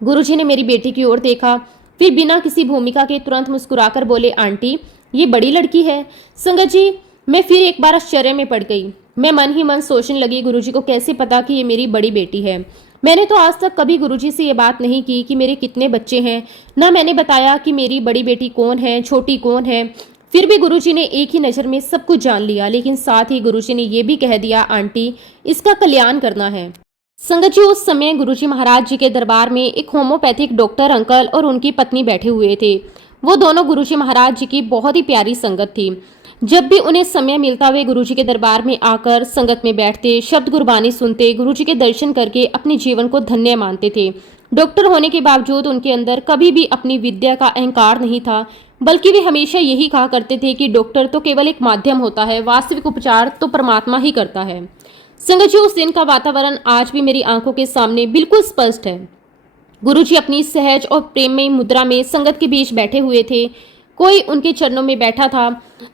गुरुजी ने मेरी बेटी की ओर देखा, फिर बिना किसी भूमिका के तुरंत मुस्कुराकर बोले, आंटी ये बड़ी लड़की है। संगत जी, मैं फिर एक बार आश्चर्य में पड़ गई। मैं मन ही मन सोचने लगी, गुरुजी को कैसे पता कि ये मेरी बड़ी बेटी है। मैंने तो आज तक कभी गुरुजी से ये बात नहीं की कि मेरे कितने बच्चे हैं, ना मैंने बताया कि मेरी बड़ी बेटी कौन है, छोटी कौन है। फिर भी गुरुजी ने एक ही नज़र में सब कुछ जान लिया, लेकिन साथ ही गुरुजी ने ये भी कह दिया, आंटी इसका कल्याण करना है। संगत जी, उस समय गुरुजी महाराज जी के दरबार में एक होम्योपैथिक डॉक्टर अंकल और उनकी पत्नी बैठे हुए थे। वो दोनों गुरुजी महाराज जी की बहुत ही प्यारी संगत थी। जब भी उन्हें समय मिलता वे गुरुजी के दरबार में आकर संगत में बैठते, शब्द गुरबानी सुनते, गुरुजी के दर्शन करके अपने जीवन को धन्य मानते थे। डॉक्टर होने के बावजूद उनके अंदर कभी भी अपनी विद्या का अहंकार नहीं था, बल्कि वे हमेशा यही कहा करते थे कि डॉक्टर तो केवल एक माध्यम होता है, वास्तविक उपचार तो परमात्मा ही करता है। संगत जी, उस दिन का वातावरण आज भी मेरी आंखों के सामने बिल्कुल स्पष्ट है। गुरुजी अपनी सहज और प्रेममयी मुद्रा में संगत के बीच बैठे हुए थे, कोई उनके चरणों में बैठा था।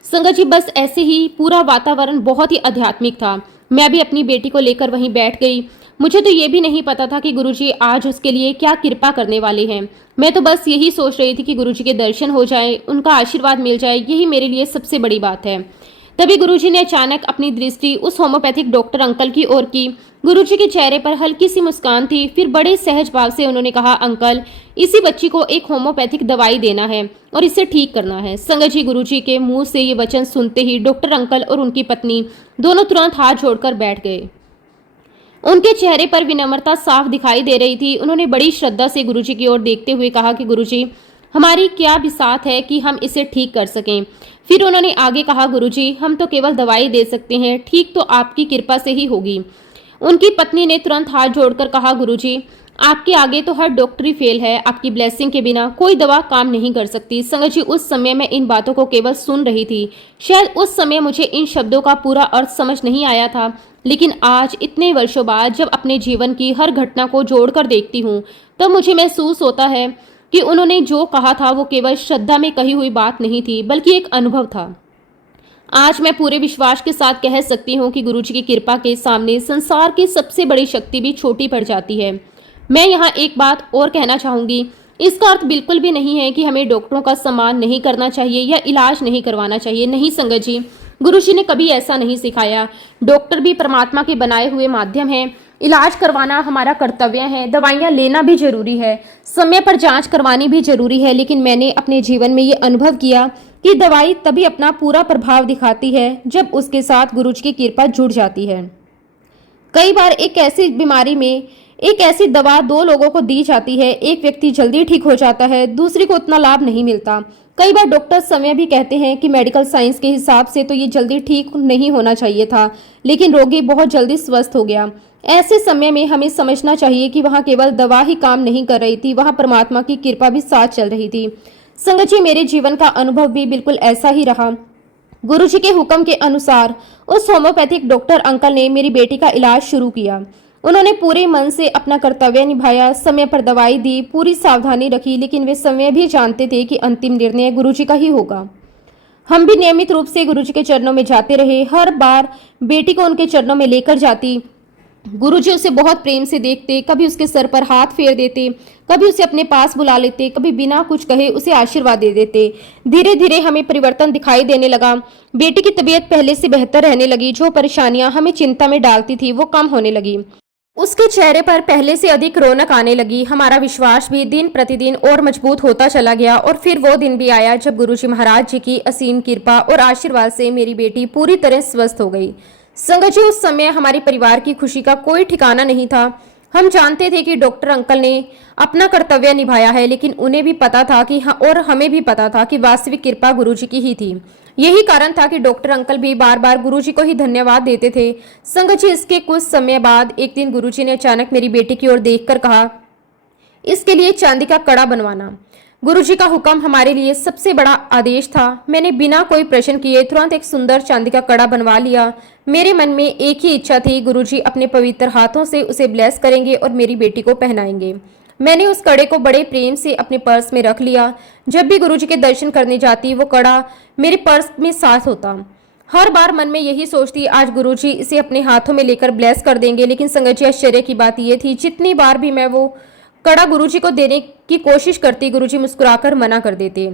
संगत जी, बस ऐसे ही पूरा वातावरण बहुत ही आध्यात्मिक था। मैं भी अपनी बेटी को लेकर वहीं बैठ गई। मुझे तो ये भी नहीं पता था कि गुरुजी आज उसके लिए क्या कृपा करने वाले हैं। मैं तो बस यही सोच रही थी कि गुरुजी के दर्शन हो जाए, उनका आशीर्वाद मिल जाए, यही मेरे लिए सबसे बड़ी बात है। तभी गुरुजी ने अचानक अपनी दृष्टि उस होम्योपैथिक डॉक्टर अंकल की ओर की। गुरुजी के चेहरे पर हल्की सी मुस्कान थी। फिर बड़े सहज भाव से उन्होंने कहा, अंकल इसी बच्ची को एक होम्योपैथिक दवाई देना है और इसे ठीक करना है। संगत जी, गुरुजी के मुंह से ये वचन सुनते ही डॉक्टर अंकल और उनकी पत्नी दोनों तुरंत हाथ जोड़कर बैठ गए। उनके चेहरे पर विनम्रता साफ दिखाई दे रही थी। उन्होंने बड़ी श्रद्धा से गुरुजी की ओर देखते हुए कहा कि गुरुजी, हमारी क्या बिसात है कि हम इसे ठीक कर सकें। फिर उन्होंने आगे कहा, गुरुजी हम तो केवल दवाई दे सकते हैं, ठीक तो आपकी कृपा से ही होगी। उनकी पत्नी ने तुरंत हाथ जोड़कर कहा, गुरुजी आपके आगे तो हर डॉक्टरी फेल है, आपकी ब्लेसिंग के बिना कोई दवा काम नहीं कर सकती। संगत जी, उस समय मैं इन बातों को केवल सुन रही थी। शायद उस समय मुझे इन शब्दों का पूरा अर्थ समझ नहीं आया था, लेकिन आज इतने वर्षों बाद जब अपने जीवन की हर घटना को जोड़कर देखती हूँ तब मुझे महसूस होता है कि उन्होंने जो कहा था वो केवल श्रद्धा में कही हुई बात नहीं थी, बल्कि एक अनुभव था। आज मैं पूरे विश्वास के साथ कह सकती हूँ कि गुरुजी की कृपा के सामने संसार की सबसे बड़ी शक्ति भी छोटी पड़ जाती है। मैं यहाँ एक बात और कहना चाहूँगी, इसका अर्थ बिल्कुल भी नहीं है कि हमें डॉक्टरों का सम्मान नहीं करना चाहिए या इलाज नहीं करवाना चाहिए। नहीं संगत जी, गुरुजी ने कभी ऐसा नहीं सिखाया। डॉक्टर भी परमात्मा के बनाए हुए माध्यम हैं। इलाज करवाना हमारा कर्तव्य है, दवाइयाँ लेना भी जरूरी है, समय पर जांच करवानी भी जरूरी है। लेकिन मैंने अपने जीवन में ये अनुभव किया कि दवाई तभी अपना पूरा प्रभाव दिखाती है जब उसके साथ गुरुजी की कृपा जुड़ जाती है। कई बार एक ऐसी बीमारी में एक ऐसी दवा दो लोगों को दी जाती है, एक व्यक्ति जल्दी ठीक हो जाता है, दूसरी को उतना लाभ नहीं मिलता। कई बार डॉक्टर समय भी कहते हैं कि मेडिकल साइंस के हिसाब से तो ये जल्दी ठीक नहीं होना चाहिए था, लेकिन रोगी बहुत जल्दी स्वस्थ हो गया। ऐसे समय में हमें समझना चाहिए कि वहाँ केवल दवा ही काम नहीं कर रही थी, वहाँ परमात्मा की कृपा भी साथ चल रही थी। संगत जी, मेरे जीवन का अनुभव भी बिल्कुल ऐसा ही रहा। गुरुजी के हुक्म के अनुसार उस होम्योपैथिक डॉक्टर अंकल ने मेरी बेटी का इलाज शुरू किया। उन्होंने पूरे मन से अपना कर्तव्य निभाया, समय पर दवाई दी, पूरी सावधानी रखी, लेकिन वे समय भी जानते थे कि अंतिम निर्णय गुरुजी का ही होगा। हम भी नियमित रूप से गुरुजी के चरणों में जाते रहे। हर बार बेटी को उनके चरणों में लेकर जाती, गुरुजी उसे बहुत प्रेम से देखते, कभी उसके सर पर हाथ फेर देते, कभी उसे अपने पास बुला लेते, कभी बिना कुछ कहे उसे आशीर्वाद दे देते। धीरे धीरे हमें परिवर्तन दिखाई देने लगा। बेटी की तबीयत पहले से बेहतर रहने लगी। जो परेशानियां हमें चिंता में डालती थी वो कम होने लगी। उसके चेहरे पर पहले से अधिक रौनक आने लगी। हमारा विश्वास भी दिन प्रतिदिन और मजबूत होता चला गया। और फिर वो दिन भी आया जब गुरुजी महाराज जी की असीम कृपा और आशीर्वाद से मेरी बेटी पूरी तरह स्वस्थ हो गई। संगत जी, उस समय हमारे परिवार की खुशी का कोई ठिकाना नहीं था। हम जानते थे कि डॉक्टर अंकल ने अपना कर्तव्य निभाया है, लेकिन उन्हें भी पता था कि और हमें भी पता था कि वास्तविक कृपा गुरुजी की ही थी। यही कारण था कि डॉक्टर अंकल भी बार बार गुरुजी को ही धन्यवाद देते थे। संगत जी, इसके कुछ समय बाद एक दिन गुरुजी ने अचानक मेरी बेटी की ओर देखकर कहा, इसके लिए चांदी का कड़ा बनवाना। गुरुजी का हुक्म हमारे लिए सबसे बड़ा आदेश था। मैंने बिना कोई प्रश्न किए तुरंत एक सुंदर चांदी का कड़ा बनवा लिया। मेरे मन में एक ही इच्छा थी, गुरुजी अपने पवित्र हाथों से उसे ब्लेस करेंगे और मेरी बेटी को पहनाएंगे। मैंने उस कड़े को बड़े प्रेम से अपने पर्स में रख लिया। जब भी गुरुजी के दर्शन करने जाती, वो कड़ा मेरे पर्स में साथ होता। हर बार मन में यही सोचती, आज गुरुजी इसे अपने हाथों में लेकर ब्लेस कर देंगे। लेकिन संगत जी, आश्चर्य की बात यह थी, जितनी बार भी मैं वो कड़ा गुरुजी को देने की कोशिश करती, गुरुजी मुस्कुराकर मना कर देते।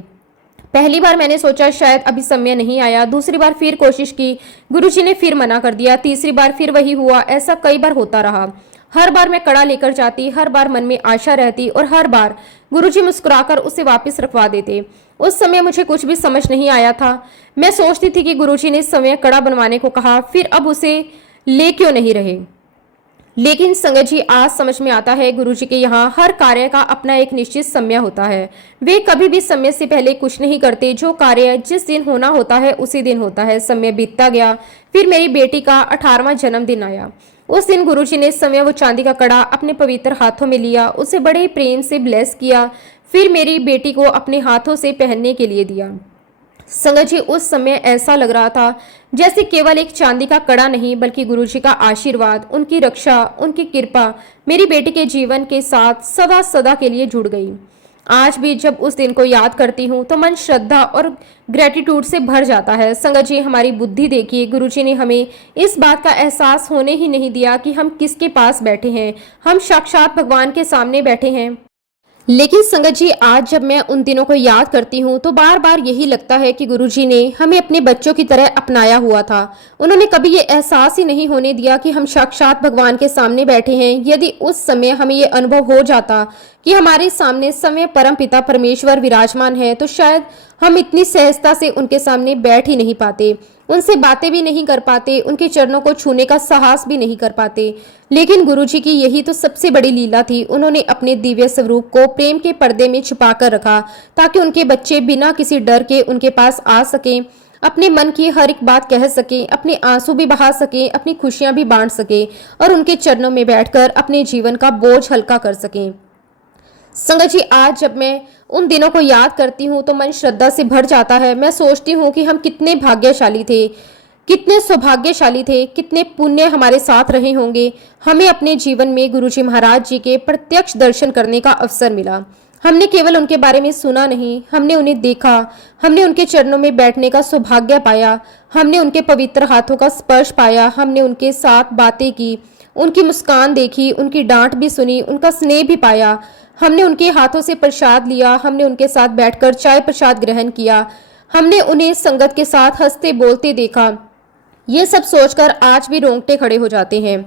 पहली बार मैंने सोचा शायद अभी समय नहीं आया। दूसरी बार फिर कोशिश की, गुरुजी ने फिर मना कर दिया। तीसरी बार फिर वही हुआ। ऐसा कई बार होता रहा। हर बार मैं कड़ा लेकर जाती, हर बार मन में आशा रहती और हर बार गुरुजी मुस्कुराकर उसे वापस रखवा देते। उस समय मुझे कुछ भी समझ नहीं आया था। मैं सोचती थी कि गुरुजी ने इस समय कड़ा बनवाने को कहा, फिर अब उसे ले क्यों नहीं रहे। लेकिन संगत जी, आज समझ में आता है, गुरुजी के यहाँ हर कार्य का अपना एक निश्चित समय होता है। वे कभी भी समय से पहले कुछ नहीं करते। जो कार्य जिस दिन होना होता है उसी दिन होता है। समय बीतता गया। फिर मेरी बेटी का 18वां जन्मदिन आया। उस दिन गुरुजी ने समय वो चांदी का कड़ा अपने पवित्र हाथों में लिया, उसे बड़े प्रेम से ब्लेस किया, फिर मेरी बेटी को अपने हाथों से पहनने के लिए दिया। संगत जी, उस समय ऐसा लग रहा था जैसे केवल एक चांदी का कड़ा नहीं, बल्कि गुरुजी का आशीर्वाद, उनकी रक्षा, उनकी कृपा मेरी बेटी के जीवन के साथ सदा सदा के लिए जुड़ गई। आज भी जब उस दिन को याद करती हूँ तो मन श्रद्धा और ग्रेटिट्यूड से भर जाता है। संगत जी, हमारी बुद्धि देखिए, गुरुजी ने हमें इस बात का एहसास होने ही नहीं दिया कि हम किसके पास बैठे हैं। हम साक्षात भगवान के सामने बैठे हैं। लेकिन संगत जी, आज जब मैं उन दिनों को याद करती हूँ तो बार बार यही लगता है कि गुरुजी ने हमें अपने बच्चों की तरह अपनाया हुआ था। उन्होंने कभी ये एहसास ही नहीं होने दिया कि हम साक्षात भगवान के सामने बैठे हैं। यदि उस समय हमें ये अनुभव हो जाता कि हमारे सामने समय परम पिता परमेश्वर विराजमान है, तो शायद हम इतनी सहजता से उनके सामने बैठ ही नहीं पाते, उनसे बातें भी नहीं कर पाते, उनके चरणों को छूने का साहस भी नहीं कर पाते। लेकिन गुरुजी की यही तो सबसे बड़ी लीला थी। उन्होंने अपने दिव्य स्वरूप को प्रेम के पर्दे में छुपा कर रखा, ताकि उनके बच्चे बिना किसी डर के उनके पास आ सकें, अपने मन की हर एक बात कह सकें, अपने आंसू भी बहा सकें, अपनी खुशियां भी बांट सकें और उनके चरणों में बैठकर अपने जीवन का बोझ हल्का कर सकें। संगत जी, आज जब मैं उन दिनों को याद करती हूँ तो मन श्रद्धा से भर जाता है। मैं सोचती हूँ कि हम कितने भाग्यशाली थे, कितने सौभाग्यशाली थे, कितने पुण्य हमारे साथ रहे होंगे। हमें अपने जीवन में गुरुजी महाराज जी के प्रत्यक्ष दर्शन करने का अवसर मिला। हमने केवल उनके बारे में सुना नहीं, हमने उन्हें देखा, हमने उनके चरणों में बैठने का सौभाग्य पाया, हमने उनके पवित्र हाथों का स्पर्श पाया, हमने उनके साथ बातें की, उनकी मुस्कान देखी, उनकी डांट भी सुनी, उनका स्नेह भी पाया। हमने उनके हाथों से प्रसाद लिया, हमने उनके साथ बैठकर चाय प्रसाद ग्रहण किया, हमने उन्हें संगत के साथ हंसते बोलते देखा। ये सब सोचकर आज भी रोंगटे खड़े हो जाते हैं।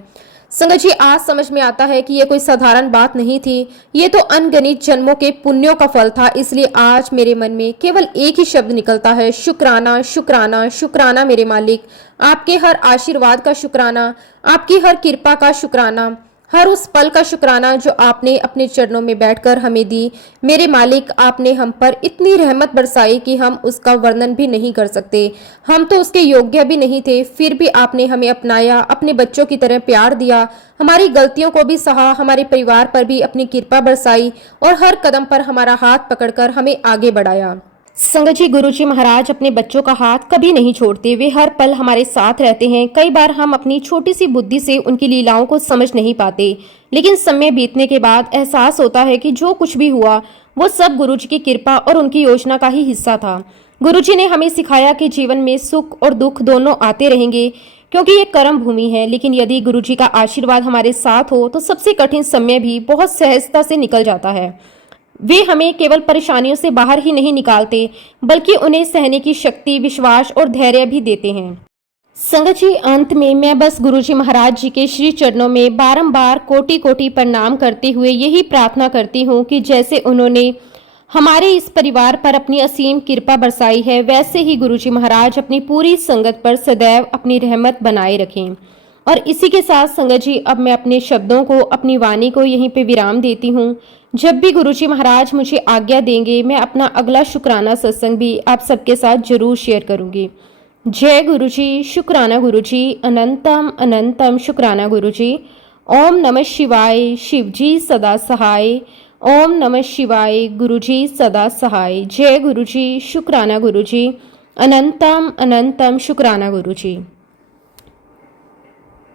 संगत जी, आज समझ में आता है कि ये कोई साधारण बात नहीं थी, ये तो अनगिनत जन्मों के पुण्यों का फल था। इसलिए आज मेरे मन में केवल एक ही शब्द निकलता है, शुक्राना, शुक्राना, शुक्राना मेरे मालिक। आपके हर आशीर्वाद का शुक्राना, आपकी हर कृपा का शुक्राना, हर उस पल का शुक्राना जो आपने अपने चरणों में बैठकर हमें दी। मेरे मालिक, आपने हम पर इतनी रहमत बरसाई कि हम उसका वर्णन भी नहीं कर सकते। हम तो उसके योग्य भी नहीं थे, फिर भी आपने हमें अपनाया, अपने बच्चों की तरह प्यार दिया, हमारी गलतियों को भी सहा, हमारे परिवार पर भी अपनी कृपा बरसाई और हर कदम पर हमारा हाथ पकड़कर हमें आगे बढ़ाया। संगत जी, गुरुजी महाराज अपने बच्चों का हाथ कभी नहीं छोड़ते। वे हर पल हमारे साथ रहते हैं। कई बार हम अपनी छोटी सी बुद्धि से उनकी लीलाओं को समझ नहीं पाते, लेकिन समय बीतने के बाद एहसास होता है कि जो कुछ भी हुआ वो सब गुरुजी की कृपा और उनकी योजना का ही हिस्सा था। गुरुजी ने हमें सिखाया कि जीवन में सुख और दुख दोनों आते रहेंगे, क्योंकि ये कर्म भूमि है। लेकिन यदि गुरुजी का आशीर्वाद हमारे साथ हो तो सबसे कठिन समय भी बहुत सहजता से निकल जाता है। वे हमें केवल परेशानियों से बाहर ही नहीं निकालते, बल्कि उन्हें सहने की शक्ति, विश्वास और धैर्य भी देते हैं। संगत जी, अंत में मैं बस गुरुजी महाराज जी के श्री चरणों में बारंबार कोटि कोटि प्रणाम करते हुए यही प्रार्थना करती हूँ कि जैसे उन्होंने हमारे इस परिवार पर अपनी असीम कृपा बरसाई है, वैसे ही गुरुजी महाराज अपनी पूरी संगत पर सदैव अपनी रहमत बनाए रखें। और इसी के साथ संगत जी, अब मैं अपने शब्दों को, अपनी वाणी को यहीं पे विराम देती हूँ। जब भी गुरुजी महाराज मुझे आज्ञा देंगे, मैं अपना अगला शुक्राना सत्संग भी आप सबके साथ जरूर शेयर करूंगी। जय गुरुजी, शुक्राना गुरुजी, अनंतम अनंतम शुक्राना गुरुजी। ओम नमः शिवाय, शिवजी सदा सहाय। ओम नमः शिवाय, गुरुजी सदा सहाय। जय गुरुजी, शुक्राना गुरुजी, अनंतम अनंतम शुक्राना गुरुजी।